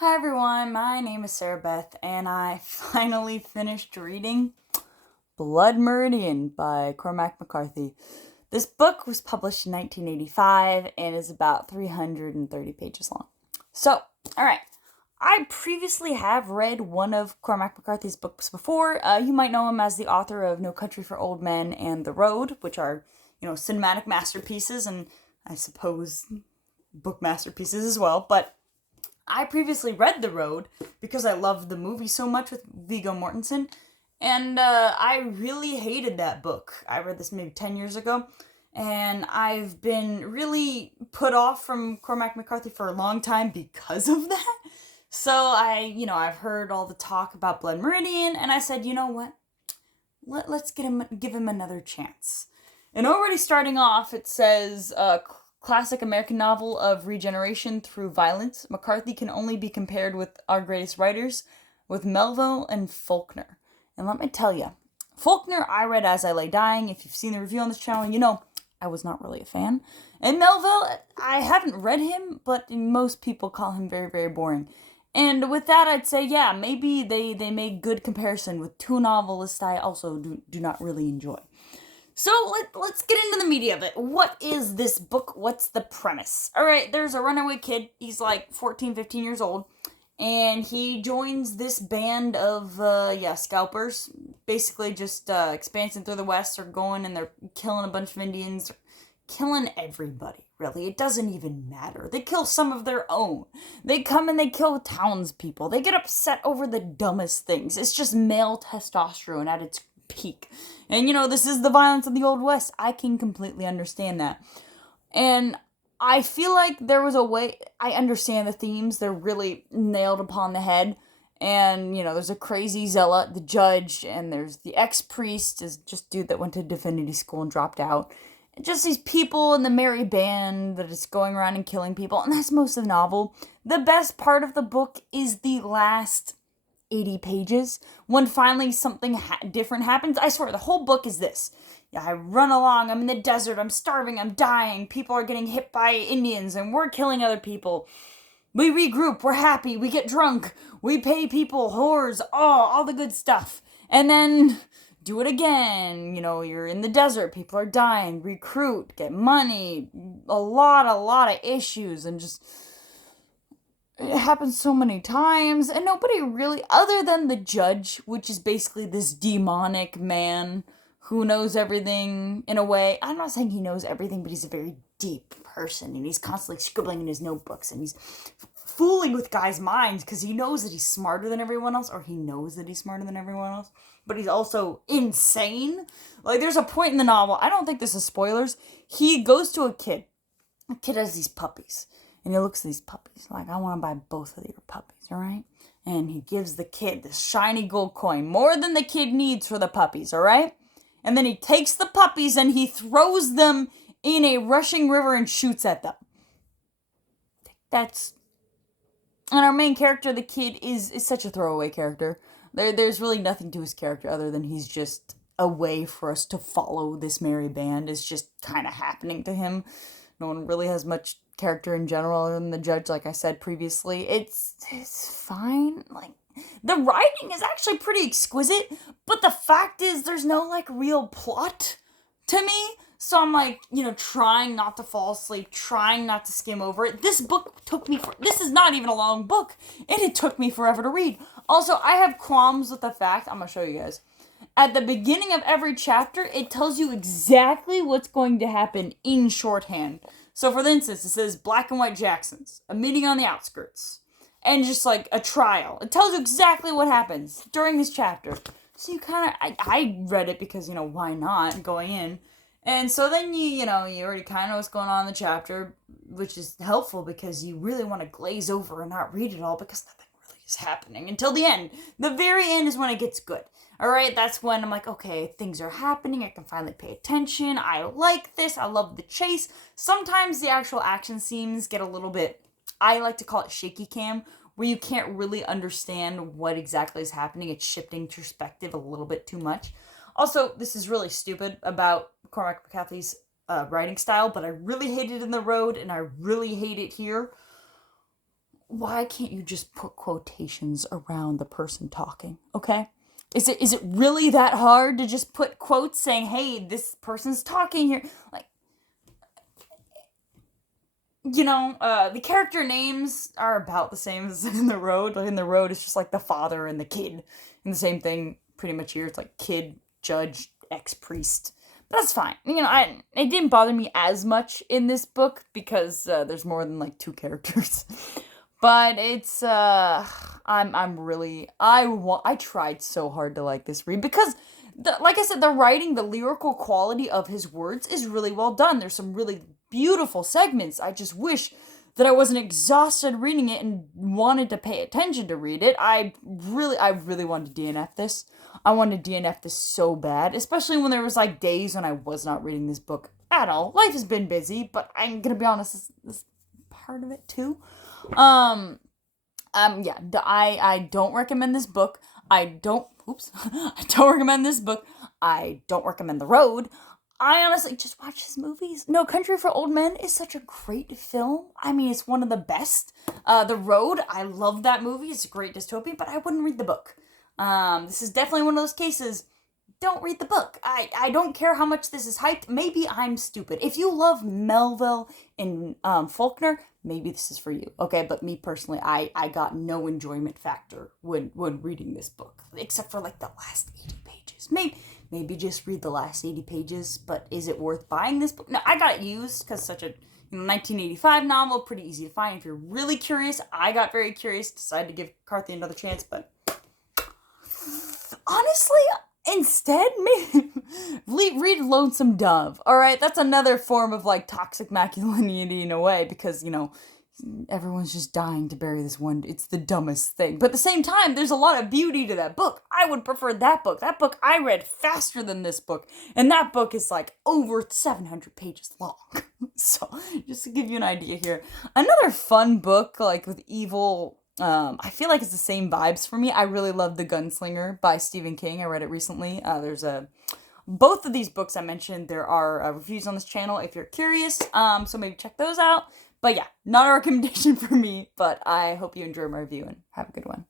Hi everyone, my name is Sarah Beth, and I finally finished reading Blood Meridian by Cormac McCarthy. This book was published in 1985 and is about 330 pages long. So, alright, I previously have read one of Cormac McCarthy's books before. You might know him as the author of No Country for Old Men and The Road, which are, cinematic masterpieces and I suppose book masterpieces as well, but I previously read The Road because I loved the movie so much with Viggo Mortensen, and I really hated that book. I read this maybe 10 years ago, and I've been really put off from Cormac McCarthy for a long time because of that. So I've heard all the talk about Blood Meridian, and I said, you know what? Let's give him another chance. And already starting off, it says, classic American novel of regeneration through violence. McCarthy can only be compared with our greatest writers, with Melville and Faulkner. And let me tell you, Faulkner I read as I lay dying. If you've seen the review on this channel, you know I was not really a fan. And Melville, I haven't read him, but most people call him very, very boring. And with that, I'd say, yeah, maybe they make good comparison with two novelists I also do not really enjoy. So let's get into the media of it. What is this book? What's the premise? All right, there's a runaway kid. He's like 14, 15 years old. And he joins this band of, scalpers. Basically just expansion through the West. They're going and they're killing a bunch of Indians. They're killing everybody, really. It doesn't even matter. They kill some of their own. They come and they kill townspeople. They get upset over the dumbest things. It's just male testosterone at its peak. And this is the violence of the Old West. I can completely understand that. And I feel like there was a way, I understand the themes, they're really nailed upon the head. And, there's a crazy zealot, the judge, and there's the ex-priest, is just dude that went to divinity school and dropped out. And just these people in the merry band that is going around and killing people, and that's most of the novel. The best part of the book is the last 80 pages when finally something different happens. I swear, the whole book is this. Yeah, I run along, I'm in the desert, I'm starving, I'm dying, people are getting hit by Indians, and we're killing other people. We regroup, we're happy, we get drunk, we pay people, whores, all the good stuff. And then do it again. You're in the desert, people are dying, recruit, get money, a lot of issues, and just it happens so many times, and nobody really, other than the judge, which is basically this demonic man who knows everything in a way. I'm not saying he knows everything, but he's a very deep person, and he's constantly scribbling in his notebooks, and he's fooling with guys' minds because he knows that he's smarter than everyone else, or he knows that he's smarter than everyone else, but he's also insane. Like, there's a point in the novel, I don't think this is spoilers, he goes to a kid. The kid has these puppies. And he looks at these puppies like, I want to buy both of your puppies, all right? And he gives the kid this shiny gold coin, more than the kid needs for the puppies, all right? And then he takes the puppies and he throws them in a rushing river and shoots at them. And our main character, the kid, is such a throwaway character. There's really nothing to his character other than he's just a way for us to follow this merry band. It's just kind of happening to him. No one really has much character in general other than the judge, like I said previously. It's fine. Like, the writing is actually pretty exquisite, but the fact is there's no real plot to me. So I'm trying not to fall asleep, trying not to skim over it. This book this is not even a long book, and it took me forever to read. Also, I have qualms with the fact, I'm gonna show you guys. At the beginning of every chapter, it tells you exactly what's going to happen in shorthand. So, for instance, it says Black and White Jacksons, a meeting on the outskirts, and just a trial. It tells you exactly what happens during this chapter. So you I read it because, why not, going in. And so then you already kind of know what's going on in the chapter, which is helpful because you really want to glaze over and not read it all because nothing really is happening until the end. The very end is when it gets good. All right, that's when I'm like, okay, things are happening. I can finally pay attention. I like this. I love the chase. Sometimes the actual action scenes get a little bit, I like to call it shaky cam, where you can't really understand what exactly is happening. It's shifting perspective a little bit too much. Also, this is really stupid about Cormac McCarthy's writing style, but I really hate it in The Road, and I really hate it here. why can't you just put quotations around the person talking, okay? Is it really that hard to just put quotes saying, hey, this person's talking here? Like, the character names are about the same as in The Road. Like in The Road, it's just like the father and the kid. And the same thing pretty much here. It's like kid, judge, ex-priest. But that's fine. It didn't bother me as much in this book because there's more than like 2 characters. But it's, I tried so hard to like this read because, like I said, the writing, the lyrical quality of his words is really well done. There's some really beautiful segments. I just wish that I wasn't exhausted reading it and wanted to pay attention to read it. I really wanted to DNF this. I wanted to DNF this so bad, especially when there was like days when I was not reading this book at all. Life has been busy, but I'm gonna be honest, this part of it too. I don't recommend this book. I don't recommend this book. I don't recommend The Road. I honestly just watch his movies. No Country for Old Men is such a great film. I mean, it's one of the best. The Road, I love that movie. It's a great dystopian, but I wouldn't read the book. This is definitely one of those cases. Don't read the book. I don't care how much this is hyped. Maybe I'm stupid. If you love Melville and Faulkner, maybe this is for you. Okay, but me personally, I got no enjoyment factor when reading this book, except for like the last 80 pages. Maybe just read the last 80 pages, but is it worth buying this book? No, I got it used because such a 1985 novel, pretty easy to find. If you're really curious, I got very curious, decided to give McCarthy another chance, but honestly, instead, maybe read Lonesome Dove. All right, that's another form of like toxic masculinity in a way because everyone's just dying to bury this one. It's the dumbest thing, but at the same time, there's a lot of beauty to that book. I would prefer that book. That book I read faster than this book, and that book is like over 700 pages long. So just to give you an idea here, another fun book like with evil. I feel like it's the same vibes for me. I really love The Gunslinger by Stephen King. I read it recently. Both of these books I mentioned, there are reviews on this channel if you're curious. So maybe check those out. But yeah, not a recommendation for me, but I hope you enjoy my review and have a good one.